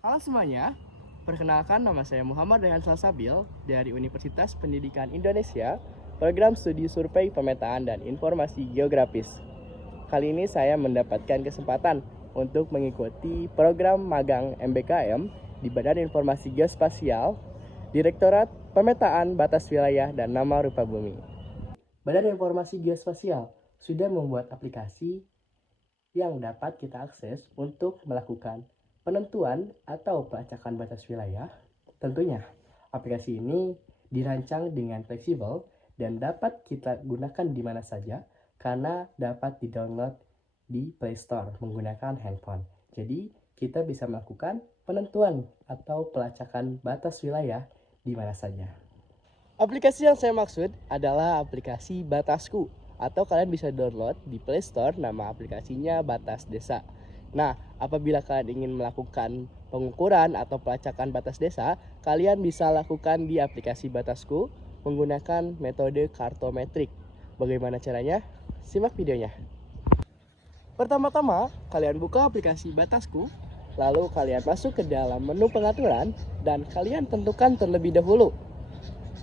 Halo semuanya, perkenalkan nama saya Muhammad Rehan Salsabil dari Universitas Pendidikan Indonesia, program studi survei pemetaan dan informasi geografis. Kali ini saya mendapatkan kesempatan untuk mengikuti program magang MBKM di Badan Informasi Geospasial, Direktorat Pemetaan Batas Wilayah dan Nama Rupa Bumi. Badan Informasi Geospasial sudah membuat aplikasi yang dapat kita akses untuk melakukan penentuan atau pelacakan batas wilayah. Tentunya, aplikasi ini dirancang dengan fleksibel dan dapat kita gunakan di mana saja karena dapat di-download di Play Store menggunakan handphone. Jadi, kita bisa melakukan penentuan atau pelacakan batas wilayah di mana saja. Aplikasi yang saya maksud adalah aplikasi Batasku, atau kalian bisa download di Play Store, nama aplikasinya Batas Desa. Nah, apabila kalian ingin melakukan pengukuran atau pelacakan batas desa, kalian bisa lakukan di aplikasi Batasku menggunakan metode kartometrik. Bagaimana caranya? Simak videonya. Pertama-tama, kalian buka aplikasi Batasku, lalu kalian masuk ke dalam menu pengaturan dan kalian tentukan terlebih dahulu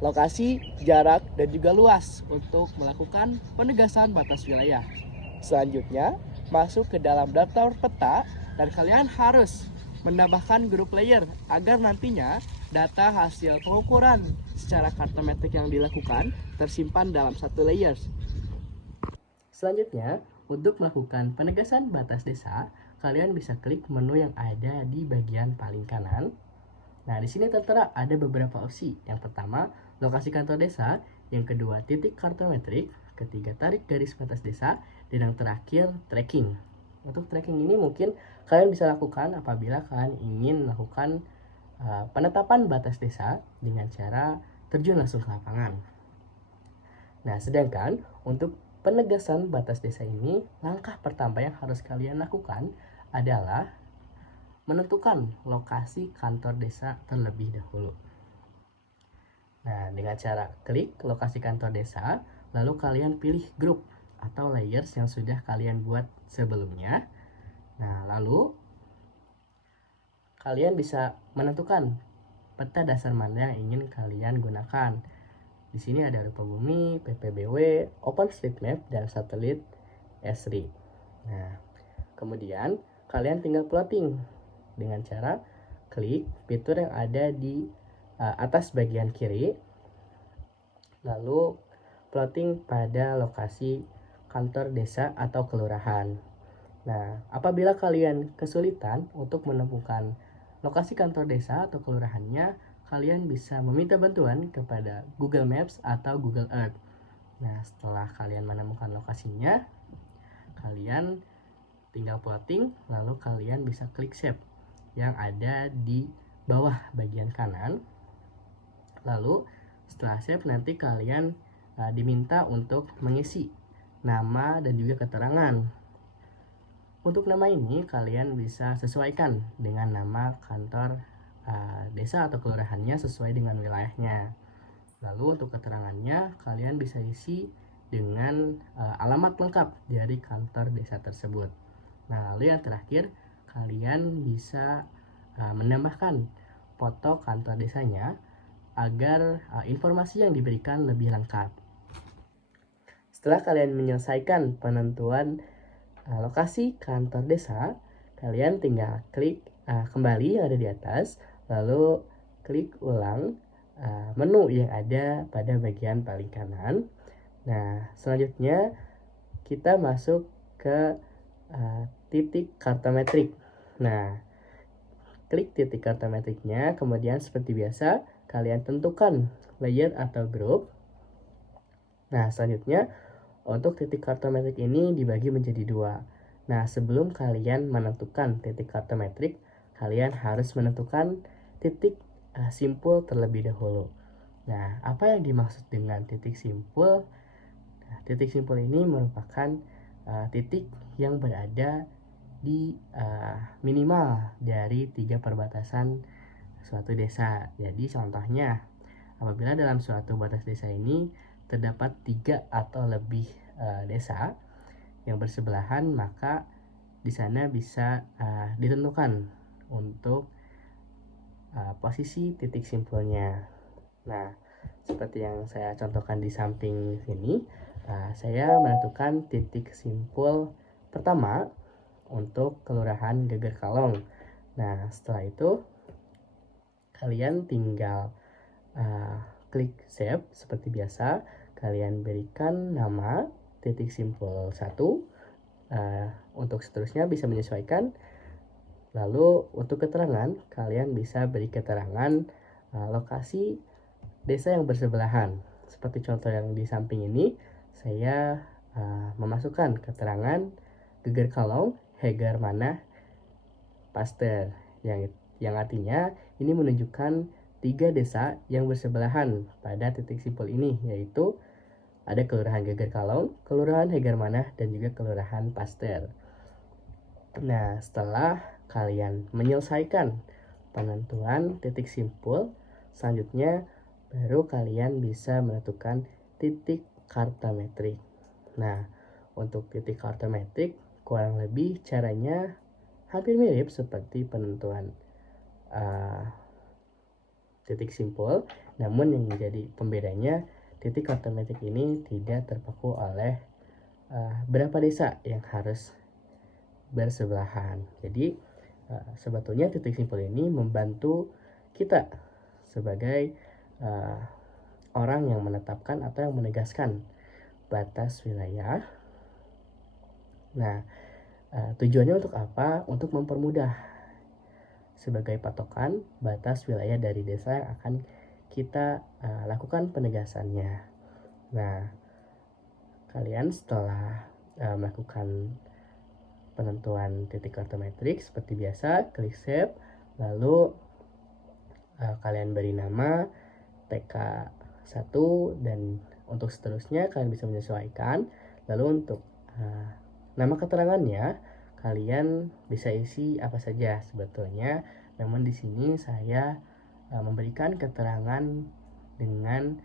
lokasi, jarak, dan juga luas untuk melakukan penegasan batas wilayah. Selanjutnya, masuk ke dalam daftar peta dan kalian harus menambahkan grup layer agar nantinya data hasil pengukuran secara kartometrik yang dilakukan tersimpan dalam satu layer. Selanjutnya, untuk melakukan penegasan batas desa, kalian bisa klik menu yang ada di bagian paling kanan. Nah, di sini tertera ada beberapa opsi. Yang pertama, lokasi kantor desa. Yang kedua, titik kartometrik. Ketiga, tarik garis batas desa. Dan yang terakhir, tracking. Untuk tracking ini mungkin kalian bisa lakukan apabila kalian ingin melakukan penetapan batas desa dengan cara terjun langsung ke lapangan. Nah, sedangkan untuk penegasan batas desa ini, langkah pertama yang harus kalian lakukan adalah menentukan lokasi kantor desa terlebih dahulu. Nah, dengan cara klik lokasi kantor desa, lalu kalian pilih grup atau layers yang sudah kalian buat sebelumnya. Nah, lalu kalian bisa menentukan peta dasar mana yang ingin kalian gunakan. Di sini ada rupa bumi, PPBW, OpenStreetMap, dan satelit Esri. Nah, kemudian kalian tinggal plotting dengan cara klik fitur yang ada di atas bagian kiri, lalu plotting pada lokasi kantor desa atau kelurahan. Nah, apabila kalian kesulitan untuk menemukan lokasi kantor desa atau kelurahannya, kalian bisa meminta bantuan kepada Google Maps atau Google Earth. Nah, setelah kalian menemukan lokasinya, kalian tinggal plotting, lalu kalian bisa klik save yang ada di bawah bagian kanan. Lalu setelah save nanti kalian diminta untuk mengisi nama dan juga keterangan. Untuk nama ini kalian bisa sesuaikan dengan nama kantor desa atau kelurahannya sesuai dengan wilayahnya. Lalu untuk keterangannya kalian bisa isi dengan alamat lengkap dari kantor desa tersebut. Nah, lalu yang terakhir, kalian bisa menambahkan foto kantor desanya agar informasi yang diberikan lebih lengkap. Setelah kalian menyelesaikan penentuan lokasi kantor desa, kalian tinggal klik kembali yang ada di atas, lalu klik ulang menu yang ada pada bagian paling kanan. Nah, selanjutnya kita masuk ke titik kartometrik. Nah, klik titik kartometriknya, kemudian seperti biasa kalian tentukan layer atau grup. Nah, selanjutnya untuk titik kartometrik ini dibagi menjadi dua. Nah, sebelum kalian menentukan titik kartometrik, kalian harus menentukan titik simpul terlebih dahulu. Nah, apa yang dimaksud dengan titik simpul? Nah, titik simpul ini merupakan titik yang berada di minimal dari 3 perbatasan suatu desa. Jadi contohnya, apabila dalam suatu batas desa ini terdapat 3 atau lebih desa yang bersebelahan, maka di sana bisa ditentukan untuk posisi titik simpulnya. Nah, seperti yang saya contohkan di samping sini, saya menentukan titik simpul pertama untuk kelurahan Geger Kalong. Nah, setelah itu kalian tinggal klik save seperti biasa. Kalian berikan nama titik simpul 1. Untuk seterusnya bisa menyesuaikan. Lalu untuk keterangan, kalian bisa beri keterangan lokasi desa yang bersebelahan. Seperti contoh yang di samping ini, saya memasukkan keterangan Geger Kalong, Hegar Manah, Paster, yang artinya ini menunjukkan 3 desa yang bersebelahan pada titik simpul ini, yaitu ada Kelurahan Geger Kalong, Kelurahan Hegar Manah, dan juga Kelurahan Paster. Nah, setelah kalian menyelesaikan penentuan titik simpul, selanjutnya baru kalian bisa menentukan titik kartometrik. Nah, untuk titik kartometrik kurang lebih caranya hampir mirip seperti penentuan titik simpul, namun yang menjadi pembedanya titik kartometrik ini tidak terpaku oleh berapa desa yang harus bersebelahan. Jadi sebetulnya titik simpul ini membantu kita sebagai orang yang menetapkan atau yang menegaskan batas wilayah. Nah, tujuannya untuk apa? Untuk mempermudah sebagai patokan batas wilayah dari desa yang akan kita lakukan penegasannya. Nah, kalian setelah melakukan penentuan titik kartometrik seperti biasa, klik save, lalu kalian beri nama TK1, dan untuk seterusnya kalian bisa menyesuaikan. Lalu untuk nama keterangannya kalian bisa isi apa saja sebetulnya, namun di sini saya memberikan keterangan dengan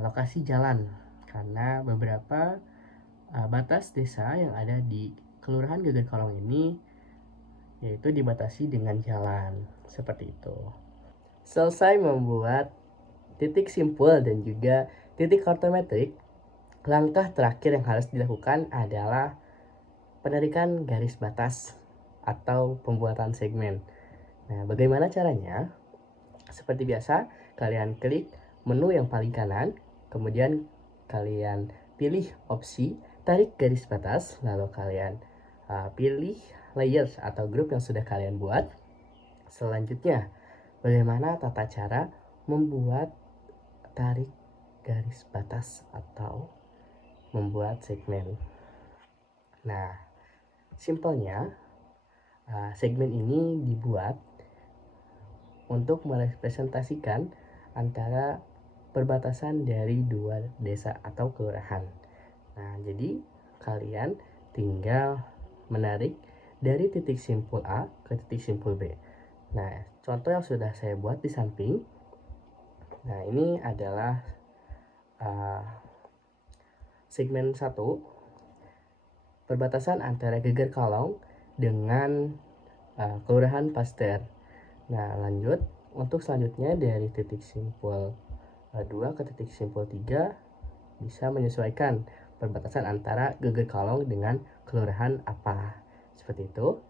lokasi jalan karena beberapa batas desa yang ada di Kelurahan Geger Kalong ini yaitu dibatasi dengan jalan seperti itu. Selesai membuat titik simpul dan juga titik kartometrik, langkah terakhir yang harus dilakukan adalah penarikan garis batas atau pembuatan segmen. Nah, bagaimana caranya? Seperti biasa, kalian klik menu yang paling kanan, kemudian kalian pilih opsi tarik garis batas, lalu kalian pilih layers atau grup yang sudah kalian buat. Selanjutnya, bagaimana tata cara membuat tarik garis batas atau membuat segmen. Nah, simpelnya segmen ini dibuat untuk merepresentasikan antara perbatasan dari 2 desa atau kelurahan. Nah, jadi kalian tinggal menarik dari titik simpul A ke titik simpul B. Nah, contoh yang sudah saya buat di samping. Nah, ini adalah segmen 1, perbatasan antara Geger Kalong dengan Kelurahan Paster. Nah, lanjut untuk selanjutnya dari titik simpul 2 ke titik simpul 3 bisa menyesuaikan perbatasan antara Geger Kalong dengan kelurahan apa. Seperti itu.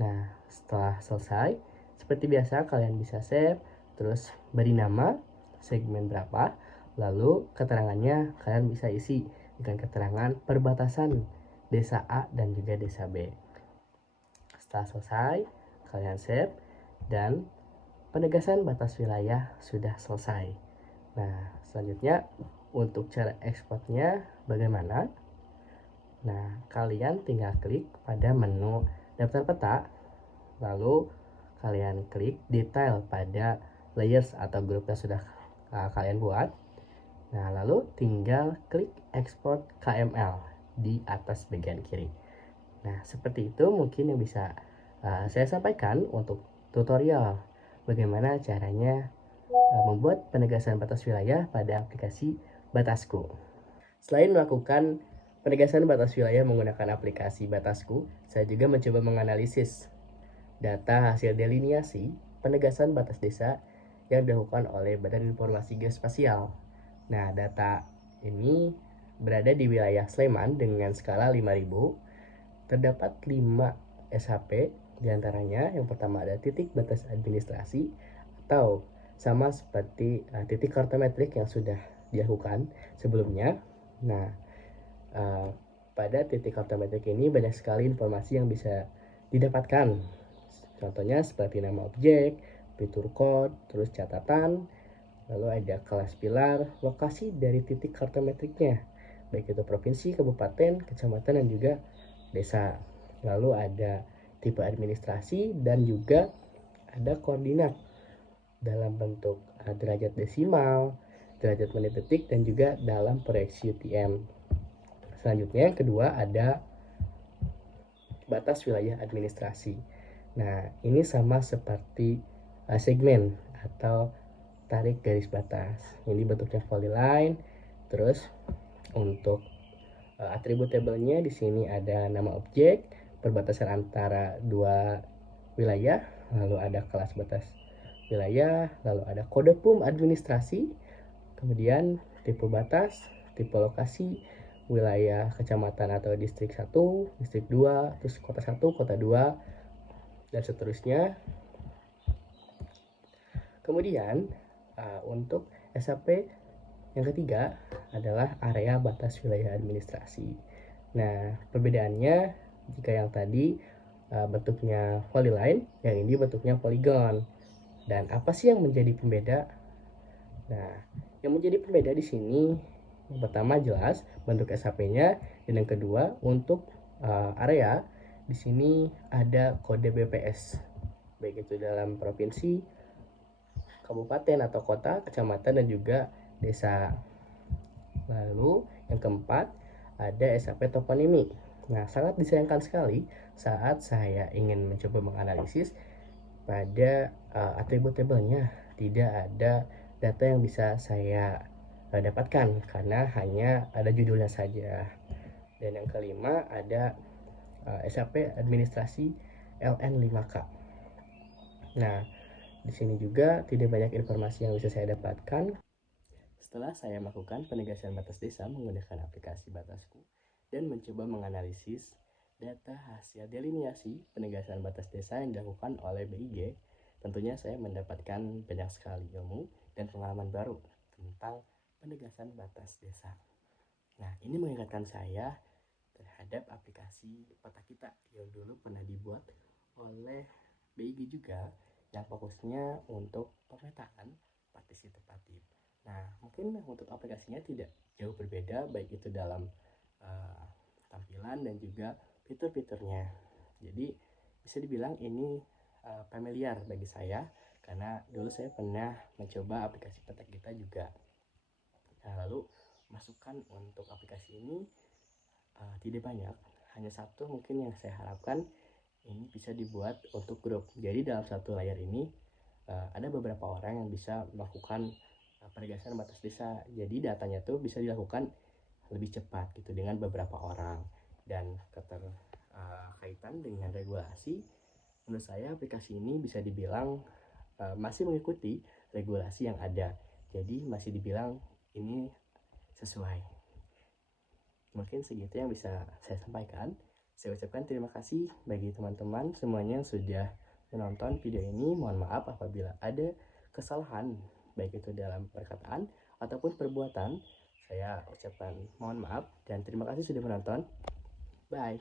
Nah, setelah selesai, seperti biasa kalian bisa save, terus beri nama segmen berapa, lalu keterangannya kalian bisa isi dengan keterangan perbatasan desa A dan juga desa B. Setelah selesai, kalian save dan penegasan batas wilayah sudah selesai. Nah, selanjutnya untuk cara ekspornya bagaimana? Nah, kalian tinggal klik pada menu daftar peta, lalu kalian klik detail pada layers atau grup yang sudah kalian buat. Nah, lalu tinggal klik export KML di atas bagian kiri. Nah, seperti itu mungkin yang bisa saya sampaikan untuk tutorial bagaimana caranya membuat penegasan batas wilayah pada aplikasi Batasku. Selain melakukan penegasan batas wilayah menggunakan aplikasi Batasku, saya juga mencoba menganalisis data hasil deliniasi penegasan batas desa yang dilakukan oleh Badan Informasi Geospasial. Nah, data ini berada di wilayah Sleman dengan skala 5000. Terdapat 5 SHP, diantaranya yang pertama ada titik batas administrasi atau sama seperti titik kartometrik yang sudah dilakukan sebelumnya. Nah, pada titik kartometrik ini banyak sekali informasi yang bisa didapatkan. Contohnya seperti nama objek, fitur code, terus catatan, lalu ada kelas pilar, lokasi dari titik kartometriknya, baik itu provinsi, kabupaten, kecamatan, dan juga desa. Lalu ada tipe administrasi dan juga ada koordinat dalam bentuk derajat desimal, derajat menit detik, dan juga dalam proyeksi UTM. Selanjutnya yang kedua ada batas wilayah administrasi. Nah, ini sama seperti segmen atau tarik garis batas. Ini bentuknya polyline. Terus untuk atribut tabelnya di sini ada nama objek, perbatasan antara dua wilayah, lalu ada kelas batas wilayah, lalu ada kode PUM administrasi, kemudian tipe batas, tipe lokasi, wilayah kecamatan atau distrik 1, distrik 2, terus kota 1, kota 2, dan seterusnya. Kemudian untuk SHP yang ketiga adalah area batas wilayah administrasi. Nah, perbedaannya jika yang tadi bentuknya polyline, yang ini bentuknya polygon. Dan apa sih yang menjadi pembeda? Nah, yang menjadi pembeda di sini yang pertama jelas bentuk SHP-nya, dan yang kedua untuk area di sini ada kode BPS, baik itu dalam provinsi, kabupaten atau kota, kecamatan, dan juga desa. Lalu yang keempat ada SHP toponimi. Nah, sangat disayangkan sekali saat saya ingin mencoba menganalisis pada atribut tabelnya tidak ada data yang bisa saya dapatkan karena hanya ada judulnya saja. Dan yang kelima ada SHP administrasi LN5K. Nah, di sini juga tidak banyak informasi yang bisa saya dapatkan. Setelah saya melakukan penegasan batas desa menggunakan aplikasi Batasku dan mencoba menganalisis data hasil delineasi penegasan batas desa yang dilakukan oleh BIG, tentunya saya mendapatkan banyak sekali ilmu dan pengalaman baru tentang penegasan batas desa. Nah, ini mengingatkan saya terhadap aplikasi Peta Kita yang dulu pernah dibuat oleh BIG juga, yang fokusnya untuk pemetaan partisipatif. Nah, mungkin untuk aplikasinya tidak jauh berbeda, baik itu dalam tampilan dan juga fitur-fiturnya. Jadi bisa dibilang ini familiar bagi saya karena dulu saya pernah mencoba aplikasi Peta Kita juga. Nah, lalu masukan untuk aplikasi ini tidak banyak, hanya satu mungkin yang saya harapkan ini bisa dibuat untuk grup. Jadi dalam satu layar ini ada beberapa orang yang bisa melakukan penegasan batas desa. Jadi datanya tuh bisa dilakukan lebih cepat gitu dengan beberapa orang. Dan keterkaitan dengan regulasi, menurut saya aplikasi ini bisa dibilang masih mengikuti regulasi yang ada. Jadi masih dibilang ini sesuai. Mungkin segitu yang bisa saya sampaikan. Saya ucapkan terima kasih bagi teman-teman semuanya yang sudah menonton video ini. Mohon maaf apabila ada kesalahan, baik itu dalam perkataan ataupun perbuatan. Saya ucapkan mohon maaf dan terima kasih sudah menonton. Bye.